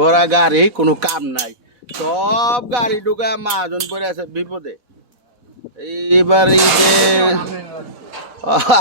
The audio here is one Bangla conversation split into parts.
ভরা গাড়ি, কোনো কাম নাই। সব গাড়ি ঢুকায় মাহাজন পরে আছে বিপদে।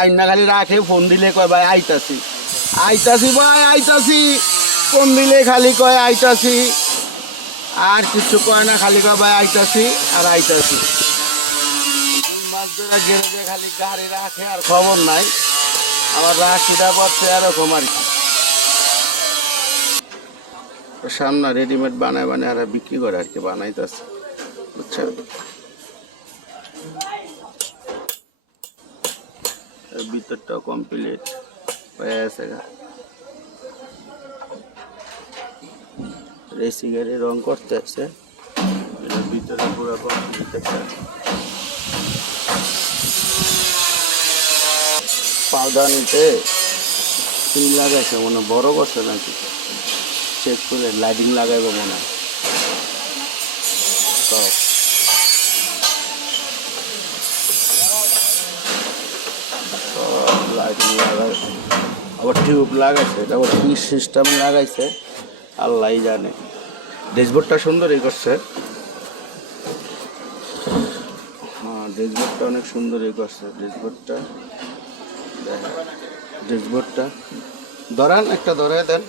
আইনা খালি রাখে, ফোন দিলে কয়, ভাই, আইতাছি। আইতাছি ভাই, আইতাছি। ফোন দিলে খালি কয়, আইতাছি। আর কিছু কয় না, খালি কয়, ভাই, আইতাছি আর আইতাছি। মাস ধরে খালি গাড়ি রাখে আর খবর নাই। আমার রাখিটা পড়ছে এরকম আর কি। সামনে রেডিমেড বানায় বানায় আর বিক্রি করে আর কি বানাইতেছে। বুঝছেন ভিতরটা কমপ্লিট হয়ে গা। রেসি গাড়ি রং করতে আছে। ভিতরে পুরো কমপ্লিট একটা পাউডানিতে সিল লাগাইছে মনে বড় করছে নাকি? চেক করে লাইটিং লাগাইবো মনে হয়। লাইটিং লাগাই আবার টিউব লাগাইছে আবার কি সিস্টেম লাগাইছে আল্লাহ জানে। ড্যাশবোর্ডটা সুন্দরই করছে। হ্যাঁ ড্যাশবোর্ডটা অনেক সুন্দরই করছে, ড্যাশবোর্ডটা। ড্যাশবোর্ডটা। ধরান, একটা ধরে দেন।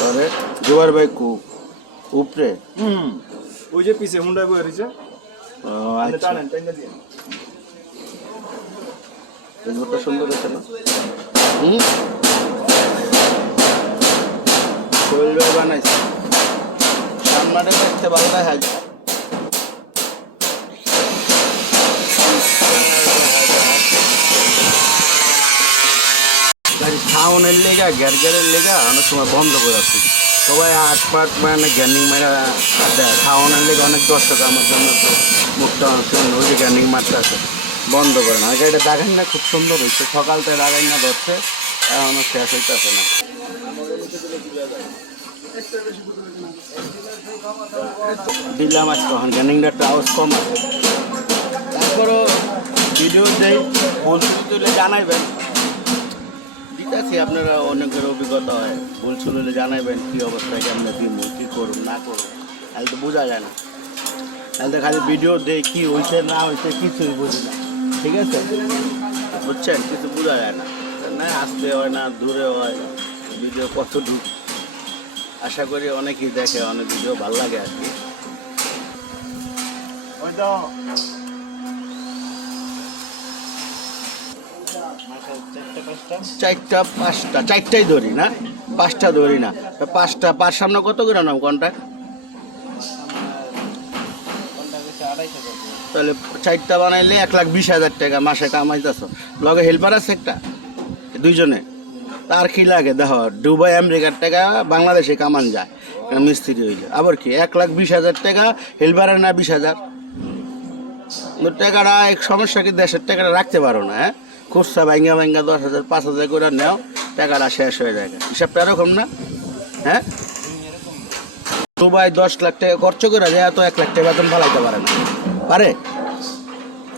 ধরে জোয়ার ভাই কু উপরে। হুম। ওই যে পিছে হুন্ডা বয়ে রয়েছে। ও, আচ্ছা। টাইনা দিয়ে। ড্যাশবোর্ডটা সুন্দর হয়েছে না? হুম। ভাই বানাইছে। সামনাটা দেখতে ভালো দেখা যায় লেগা গ্যার গ্যারের লেগা অনেক সময় বন্ধ করে রাখছি। সবাই আট পাট মানে গ্যানিং মারা দেয়। খাওয়ানোর লেগে অনেক দর্শক আমার জন্য মুখটা ওই যে গ্যানিং মারটা আছে বন্ধ করে না। এটা দাগাই না, খুব সুন্দর হয়েছে। সকালতে দাগাই না, ধরছে। এখনও শেষ হইতেছে না। দিলাম আজকে তখন গ্যানিংটা একটু আওয়াজ কম আছে। তারপরও ভিডিও ভুল ত্রুটি তুলে জানাইবেন দিতেছি আপনারা অনেকের অভিজ্ঞতা হয়। ভুল শুনলে জানাইবেন কী অবস্থায় কেমন দিব কী করুন, না করুন। তাহলে তো বোঝা যায় না। তাহলে তো খালি ভিডিও দেই কী হয়েছে না হয়েছে কিছুই বুঝি না। ঠিক আছে? বুঝছেন? কিছু বোঝা যায় না। না, আসতে হয় না, দূরে হয় ভিডিও কত ঢুক আশা করি অনেকেই দেখে, অনেক ভিডিও ভালো লাগে আর কি। ওই তো। চারটা, পাঁচটা, চারটাই ধরি না? পাঁচটা ধরি না। পাঁচটা, পাঁচ সামনে কত করে নাম কোনটা তাহলে চারটা বানাইলে এক লাখ বিশ হাজার টাকা মাসে কামাইতেছ। লগে হেল্পার আছে একটা, দুইজনে। তার কি লাগে? দেখো, দুবাই, আমেরিকার টাকা বাংলাদেশে কামান যায়। মিস্ত্রি হইলে? আবার কি? এক লাখ বিশ হাজার টাকা হেল্পারের না বিশ হাজার? টাকাটা এক সমস্যা কি? দেশের টাকাটা রাখতে পারো না হ্যাঁ? খুচরা ভাঙ্গা ভাঙ্গা দশ হাজার, পাঁচ হাজার করে নেও, টাকাটা শেষ হয়ে যায় হিসাবটা এরকম না? হ্যাঁ? দুবাই দশ লাখ টাকা খরচ করে যায় তো এক লাখ টাকা বেতন ফালাইতে পারে না। পারে?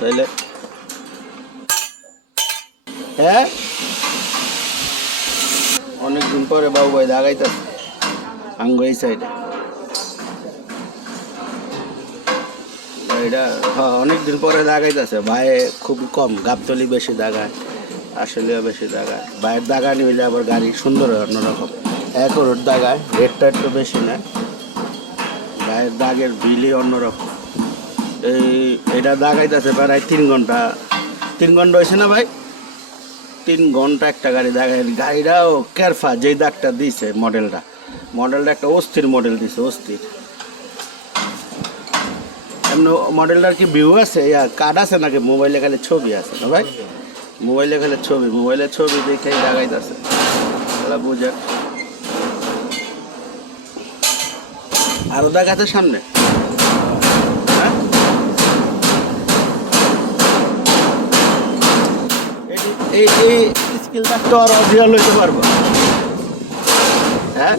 তাইলে? হ্যাঁ? অনেকদিন পরে বাবু ভাই দাগাইতে আঙ্গ এই সাইডে এটা হ্যাঁ অনেকদিন পরে দাগাইতেছে। ভাই খুব কম, গাবতলি বেশি দাগায় আসলে বেশি দাগায়। ভাইয়ের দাগানি নিলে আবার গাড়ি সুন্দর হয় অন্যরকম। এক রোড দাগায়, রেটটা একটু বেশি নেয়। ভাইয়ের দাগের বিলই অন্যরকম। এই, এটা দাগাইতেছে প্রায় তিন ঘণ্টা। তিন ঘণ্টা হয়েছে না ভাই? তিন ঘণ্টা একটা গাড়ি দাগাই গাড়িটাও কেরফা, যেই দাগটা দিছে মডেলটা। মডেলটা একটা অস্থির মডেল দিছে, অস্থির। এমনি মডেলটার কি ভিউ আছে? ইয়া কার্ড আছে নাকি? মোবাইলে খালি ছবি আছে না ভাই? মোবাইলে খালি ছবি মোবাইলে ছবি দেখেই লাগাইতেছে। তাহলে বুঝে। আরও দেখাতে সামনে? হ্যাঁ? এই এই স্কিলটা করা দিয়ে লইতে পারব। হ্যাঁ?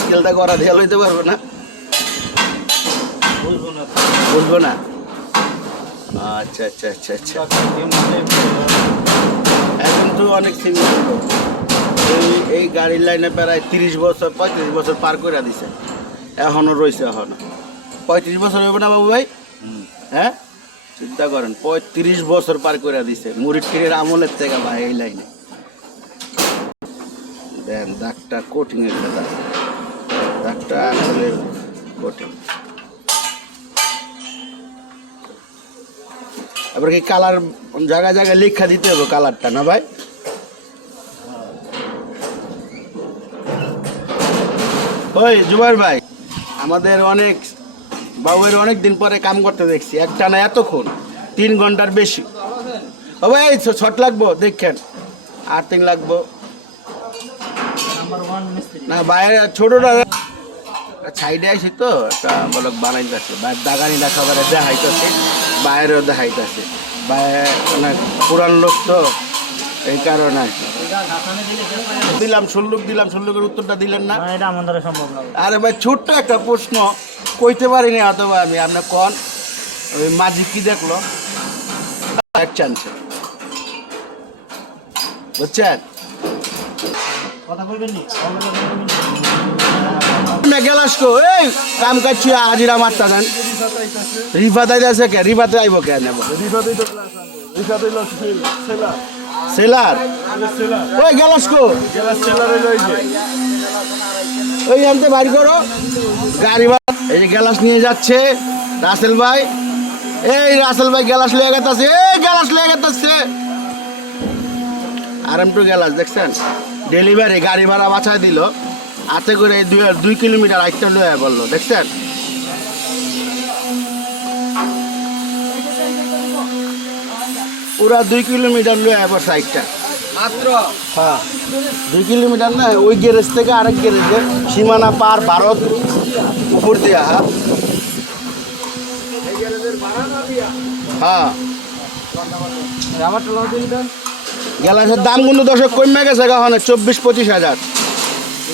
স্কিলটা করা দিয়ে লইতে পারব না। বুঝব না। আচ্ছা আচ্ছা আচ্ছা আচ্ছা। এখন তো অনেক সিমিলার এই এই গাড়ির লাইনে প্রায় তিরিশ বছর পঁয়ত্রিশ বছর পার করে দিছে। এখনও রয়েছে এখনও। পঁয়ত্রিশ বছর হবে না বাবু ভাই? হ্যাঁ? চিন্তা করেন পঁয়ত্রিশ বছর পার করে দিছে। মুড়ির টিরের আমলের থেকে ভাই এই লাইনে। দেন দাগটা কোটিং এর কথা। দাগটা আসলে কোটিং আবার কি কালার জায়গায় জায়গায় লেখা দিতে হবে কালারটা, না ভাই? ওই জুবাইর ভাই, আমাদের অনেক বাবুয়ের অনেক দিন পরে কাম করতে দেখছি, একটা না এতক্ষণ, তিন ঘণ্টার বেশি। ও ভাই ছট লাগবো, দেখেন। আর তিন লাগবো। না বাইরে ছোটটা সাইডে আইসি তো একটা বলক বানাইতেছে বাইরে দাগানি দেখা করে দেখাইতেছে। বাইরেও দেখাইতেছে। বাইরে অনেক পুরান লোক তো এই কারণে। দিলাম শুল্লুক দিলাম শুল্লুকের উত্তরটা দিলেন না। এটা আমার সম্ভব না। আরে ভাই ছোট্ট একটা প্রশ্ন। কইতে পারিনি অথবা আমি আপনার কন? ওই মাঝি কি দেখল? এক চান্সে বুঝছেন? কথা বলবেন নি না গেলাস কো? এই, কাম কাচ্ছি হাজিরা মারতা দেন। রিফাত আইতাছে কে? রিফাতে আইব কে নেব? সেলার? ওই গেলাস কো? গেলাস ওই আনতে বাড়ি করো। গাড়ি এই যে গ্যালাস নিয়ে যাচ্ছে রাসেল ভাই। এই রাসেল ভাই গ্যালাস লিয়ে গেতাছে। এই গ্যালাস লিয়ে গেতাছে। আর এম টু গ্যালাস দেখছেন? ডেলিভারি, গাড়ি ভাড়া বাছাই দিল। হাতে করে এই দুই দুই কিলোমিটার আইটটা লয়ে বলল দেখছেন? পুরা দুই কিলোমিটার লয়ে এবার সাইডটা মাত্র? হ্যাঁ। দুই কিলোমিটার না ওই গ্যারেজ থেকে আরেক গ্যারেজে সীমানা পার ভারত উপর দিয়া হ্যাঁ। হ্যাঁ। গ্যালাসের দাম কিন্তু দশক কমে গেছে ওখানে চব্বিশ পঁচিশ হাজার কি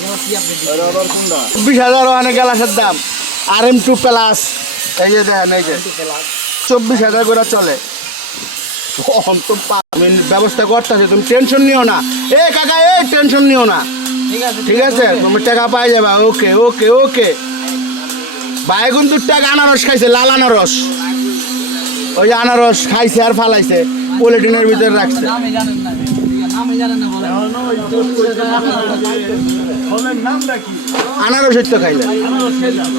আপনি আরে আবার কোনটা চব্বিশ হাজার ওখানে গ্যালাসের দাম। আর এম টু প্লাস এই যে দেখেন এই যে। চব্বিশ হাজার করে চলে। আমি ব্যবস্থা করতেছি তুমি টেনশন নিও না। এ কাকা এ টেনশন নিও না। ঠিক আছে তুমি টাকা পাই যাবা ওকে ওকে ওকে। ভাই কিন্তু টাকা আনারস খাইছে লাল আনারস। ওই যে আনারস খাইছে আর ফালাইছে পলিটিনের ভিতরে রাখছে। আনারস তো খাইলে খাইলাম?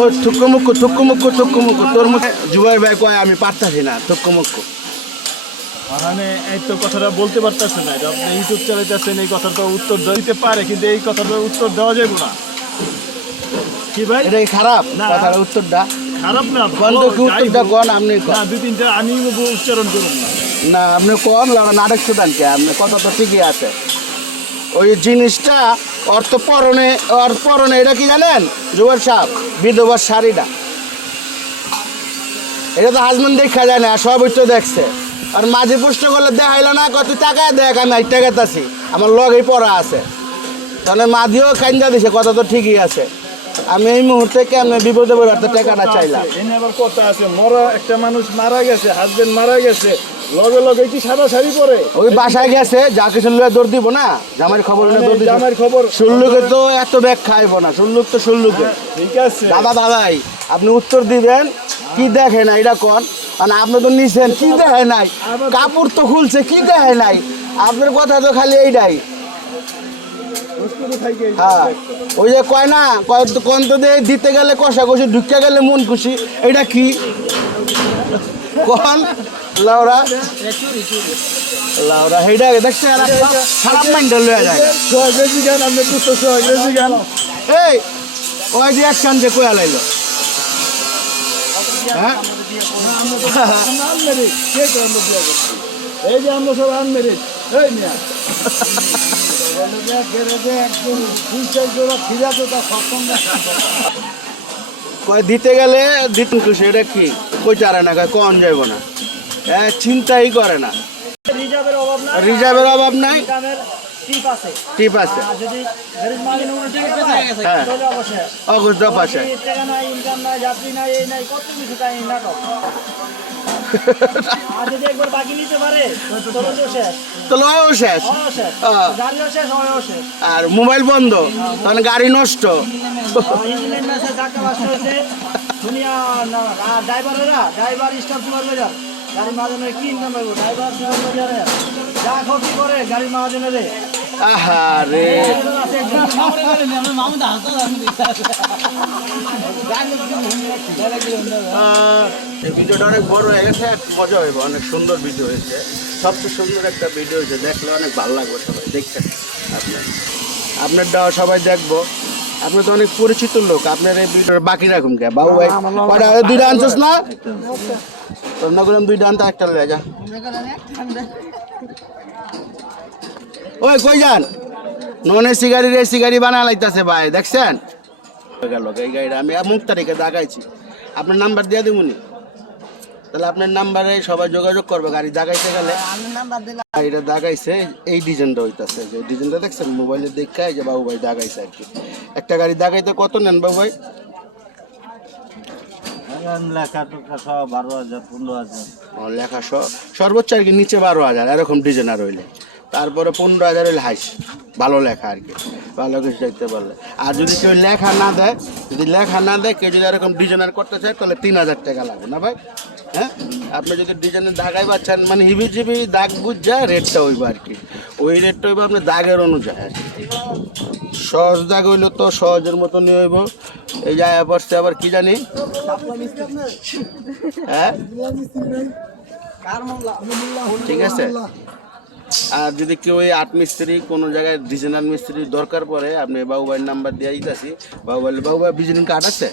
ও থুক্কু মুক্কু থুক্কু মুক্কু থুক্কু মুক্কু তোর মুখে জুবাই ভাই কয় আমি পারতাছি না থুক্কু মুক্কু মানে এই তো কথাটা বলতে পারতেছে না এটা আপনি ইউটিউব চালাইতেছেন এই কথাটা উত্তর দিতে পারে কিন্তু এই কথাটা উত্তর দেওয়া যাবে না। কি ভাই? এটা খারাপ না। কথার উত্তরটা। খারাপ না তো কি উত্তরটা। কোন আপনি না দুই তিনটা আমি উচ্চারণ করুন না। আপনি কোন নাটক সুদান কে? আপনি কথা তো ঠিকই আছে। ওই জিনিসটা অর্থ পরনে ওর পরনে, এটা কি জানেন? যুবর সাহ, বিধবার শাড়িটা। এটা তো হাজবেন্ড দেখা যায় না সবই তো দেখছে। আর মাঝে পুষ্ট করলে দেখাইলো না কত টাকা দেখ, আমি একটা টাকাতাছি আমার লগেই পড়া আছে। তাহলে মাঝিও খাইন্দা দিছে, কথা তো ঠিকই আছে। আমি এই মুহূর্তে কেমন বিপদে পড়ে টাকাটা চাইলাম? এনে আবার কথা আছে। মরা একটা মানুষ মারা গেছে হাজবেন্ড মারা গেছে লগে লগে কি সাদা শাড়ি পরে? ওই বাসায় গেছে যা কিছু লয়ে দৌড় দিব না? খবর হলে দৌড় দিব খবর। শুল্লুকে তো এত ব্যাগ খাইব না শুল্লুক তো শুল্লুকে। ঠিক আছে। দাদা দাদাই আপনি উত্তর দিবেন কি দেখে না এটা কোন? মানে আপনি তো নিছেন কি দেখে নাই? কাপড় তো খুলছে কি দেখে নাই? আপনার কথা তো খালি এইটাই। হ্যাঁ। ওই যে কয় না কয় তো কোন তো দিয়ে দিতে গেলে কষা কষি ঢুকে গেলে মন খুশি। এটা কি? কোন? লাউরা? লাউরা সেইটা দেখছে খারাপ মাইন্ড লয়ে যায়। গান গান এই ওই যে এক কান্দে কয়া লাইলো? হ্যাঁ? এই যে আমরা সব আনমেরিজ এই মিয়া। কয় দিতে গেলে দিতেন খুশি এটা কি? কই চারে না কয় কন যাইব না। চিন্তাই করে না। রিজার্ভের অভাব নাই রিজার্ভের অভাব নাই? ইনকামের টিপ আছে। অগস্ট পাশে আর মোবাইল বন্ধ তখন গাড়ি নষ্ট। ড্রাইভারেরা ড্রাইভার স্টাফ সুপারভাইজার গাড়ি মাহাজনের কি পাইব ড্রাইভার সুপারভাইজারে যা ক্ষতি করে গাড়ি মাহাজনের আহারে। ভিডিওটা অনেক বড় হয়ে গেছে মজা হইব অনেক সুন্দর ভিডিও হয়েছে। সবচেয়ে সুন্দর একটা ভিডিও হয়েছে দেখলে অনেক ভালো লাগবে সবাই দেখছেন আপনার আপনারটাও সবাই দেখব। আপনি তো অনেক পরিচিত লোক আপনার এই ভিডিওটা বাকি রাখুন কে? বাবু ভাই দুইটা আনছিস না? না করলাম দুইটা আনতে একটা লয়ে যা। ওই কই যান? নন এসি গাড়ির এসি গাড়ি বানা লাইতাছে ভাই দেখছেন? গেল এই গাড়িটা আমি মুখ তারিখে দাগাইছি আপনার নাম্বার দিয়ে দিবনি তাহলে আপনার নাম্বারে সবাই যোগাযোগ করবে গাড়ি দাগাইতে গেলে। গাড়িটা দাগাইছে এই ডিজাইনটা হইতাছে যে ডিজাইনটা দেখছেন মোবাইলে দেখে যে বাবু ভাই দাগাইছে আর কি। একটা গাড়ি দাগাইতে কত নেন বাবু ভাই? লেখা সর্বোচ্চ আর কি নিচে বারো হাজার এরকম ডিজাইনার হইলে। তারপরে পনেরো হাজার হইলে হাইস। ভালো লেখা আর কি। ভালো কিছু দেখতে পারলে। আর যদি কেউ লেখা না দেয় যদি লেখা না দেয় কেউ যদি এরকম ডিজাইনার করতে চায় তাহলে তিন হাজার টাকা লাগবে না ভাই? হ্যাঁ? আপনি যদি ডিজাইনের দাগাই পাচ্ছেন মানে হিবি জিবি দাগ বুঝ যায় রেটটা হইব আর কি। ওই রেটটা হইব আপনার দাগের অনুযায়ী আর সহজ দাগ হইলে তো সহজের মতো নিয়ে হইব। এই যায় পড়ছে আবার কি জানি? হ্যাঁ? ঠিক আছে? আর যদি কেউ এই আট মিস্ত্রি কোনো জায়গায় ডিজাইনার মিস্ত্রি দরকার পড়ে আপনি বাবুবাইয়ের নাম্বার দিয়ে দিতেছি বাবুবাই বাবুবাই ভিজিটিং কার্ড আছে?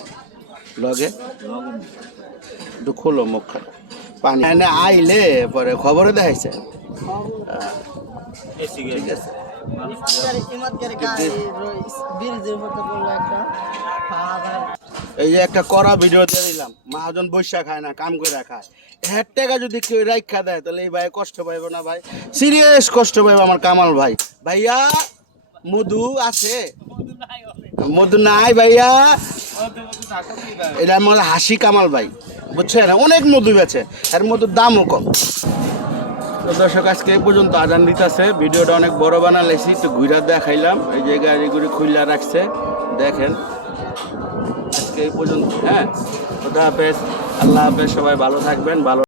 লগে? একটু খোলো মুখ পানি এনে আইলে পরে খবরও দেখাইছে। ঠিক আছে। এই যে একটা করা ভিডিও দিলাম মহাজন বৈশা খায় না কাম করে খায়। হেড টাকা যদি কেউ রাখা দেয় তাহলে এই ভাই কষ্ট পাইব না ভাই? সিরিয়াস কষ্ট পাইব আমার কামাল ভাই। ভাইয়া মধু আছে? মধু নাই ভাইয়া। এটা আমার হাসি কামাল ভাই বুঝছেন? অনেক মধু বেছে এর মধুর দামও কম। তো দর্শক, আজকে এই পর্যন্ত আজান দিতেছে। ভিডিওটা অনেক বড় বানালাইছি তো ঘুরা দেখাইলাম। এই যে গাড়িগুলি খুইলা রাখছে, দেখেন। আজকে এই পর্যন্ত হ্যাঁ। খোদা হাফেজ, আল্লাহ হাফেজ, সবাই ভালো থাকবেন, ভালো